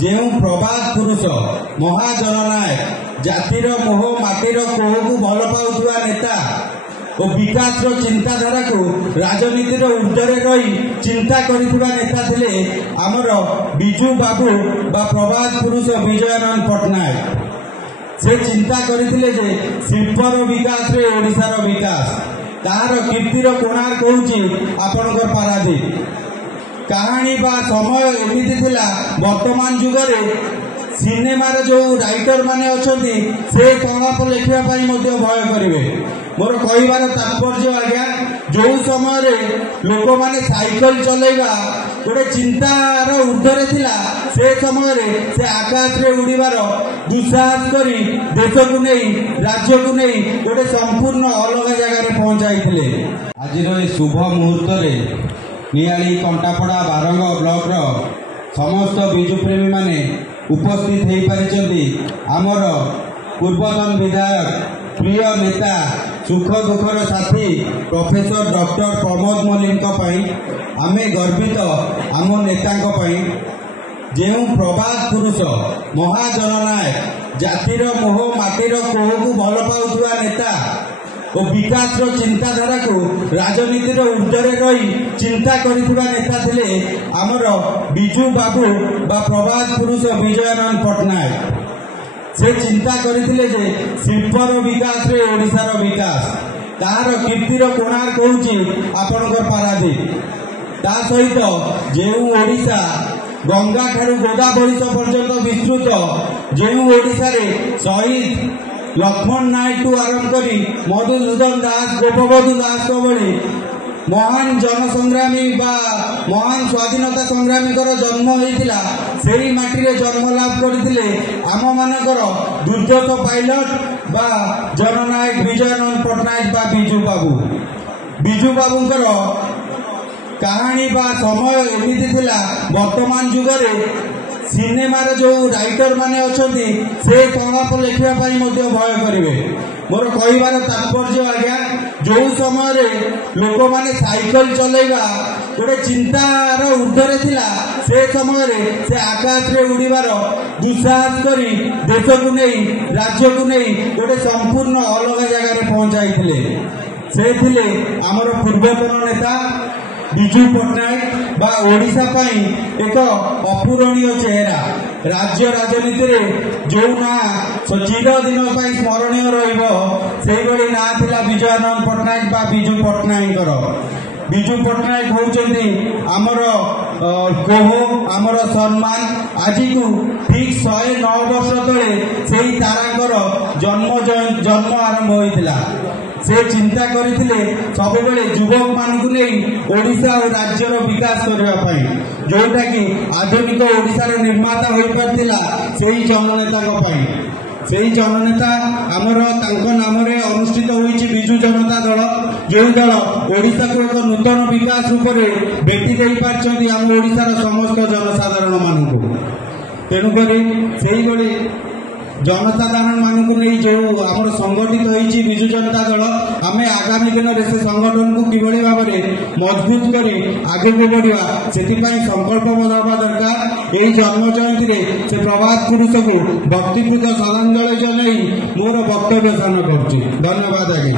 जो प्रभात पुरुष महाजननायक जातिर मोह माटीर कोह को भल पाउथुवा नेता और विकास चिंताधारा को राजनीतिर ऊर्धरे रही चिंता करिथुवा नेता थिले आमर बिजू बाबू बा प्रभात पुरुष विजयानंद पट्टनायक। से चिंता करथिले जे शिल्पर विकास रे ओडिशार विकास तार कीर्तिर कोणार्क होउची आपनकर पारादीप। कहानी बा समय एमिति थिला वर्तमान जुगरे सिनेमार जो राइटर माने अछंती से संलाप लिखिया पई मध्ये भय करिवे। मोर कहिबार तात्पर्य आज्ञा जो समय लोक माने साइकिल चलेगा गोटे चिंतार ऊर्धरे थिला से समय से आकाश रे उड़ीबार दुस्साहस करी देश को नहीं राज्य को नहीं गोटे संपूर्ण अलग जगह पहुंचाई। आज शुभ मुहूर्त नियाली कंटापड़ा बारंग ब्लॉक समस्त बिजु प्रेमी माने उपस्थित हो पारिछन्ति। आमर पूर्वतन विधायक प्रिय नेता सुख दुखर साथी प्रोफेसर डॉक्टर प्रमोद मल्लिक आमे गर्वित आम नेता जो प्रभात पुरुष महाजननायक जातिर मोह माटीर कोह को भल पाउथुवा नेता और विकास चिंताधारा को राजनीतिर ऊर्धरे रही चिंता करिथुवा नेता थिले आमर बिजू बाबू बा प्रभात पुरुष विजयानंद पट्टनायक। से चिंता करथिले जे शिल्पर विकास रे ओडिशार विकास तार कीर्तिर कोणार्क होउची आपनकर पारादीप। ता सहित जे ओडिशा गंगा ठारू गोदावरी पर्यंत विस्तृत जो ओडिशा रे शहीद लक्ष्मण नायक टू आरंभ करी मधुसूदन दास गोपबधू दास भली महान जनसंग्रामी बा महान स्वाधीनता संग्रामी जन्म होता से माटी रे जन्म लाभ करते आम मानकर दुर्जत पायलट बा जननायक विजयानंद पट्टनायक बा बिजू बाबूंकर कहानी बा समय एमिति थिला वर्तमान जुगरे सिनेमार जो राइटर माने अछंती से संलाप लिखिया पई मध्ये भय करिवे। मोर कहिबार तात्पर्य आज्ञा जो समय लोक माने साइकिल चलेगा गोटे चिंतार ऊर्धरे थिला से समय से आकाश रे उड़ीबार दुस्साहस करी देश को नहीं राज्य को नहीं गोटे संपूर्ण अलग जगह पहुंचाई। से थिले आमर पूर्वतन नेता बिजू पट्टनायक बा ओडिशा पई एक अपूरणीय चेहरा राज्य राजनीति रे जो ना चिर दिन पई स्मरणीय रहिबो सेही भली ना थिला विजयानंद पट्टनायक बा बिजू पट्टनायकर। बिजू पट्टनायक होउचंती आमर कोह आमर सम्मान। आज को ठीक 109 वर्ष तले सेही तारांकर जन्म आरंभ होइतिला। से चिंता करथिले सब बेले युवक मान को नहीं ओडिशा और राज्यर विकास करने जोटा कि आधुनिक ओडिशा रे निर्माता हो पारथिला सेही जननेता सेही जननेता आमर तांको नाम रे अनुष्ठित होईची बिजू जनता दल जो दल ओडिशा को एक नूतन विकास रूप में बेटी दे पारछन्ती आम ओडिशार समस्त जनसाधारण मानकु। तेणुकरी सेही भली जनसाधारण मानक नहीं जो आम संगठित होईची बिजू जनता दल आम आगामी दिन में से संगठन को किभली भाव में मजबूत कर आगे को बढ़ा से संकल्पबद्ध हवा दरकार। यही जन्म जयंती में से प्रभात पुरुष को भक्तिपूत श्रद्धांजलि जन मोर वक्तव्य स्थान करुच्ची। धन्यवाद आज्ञा।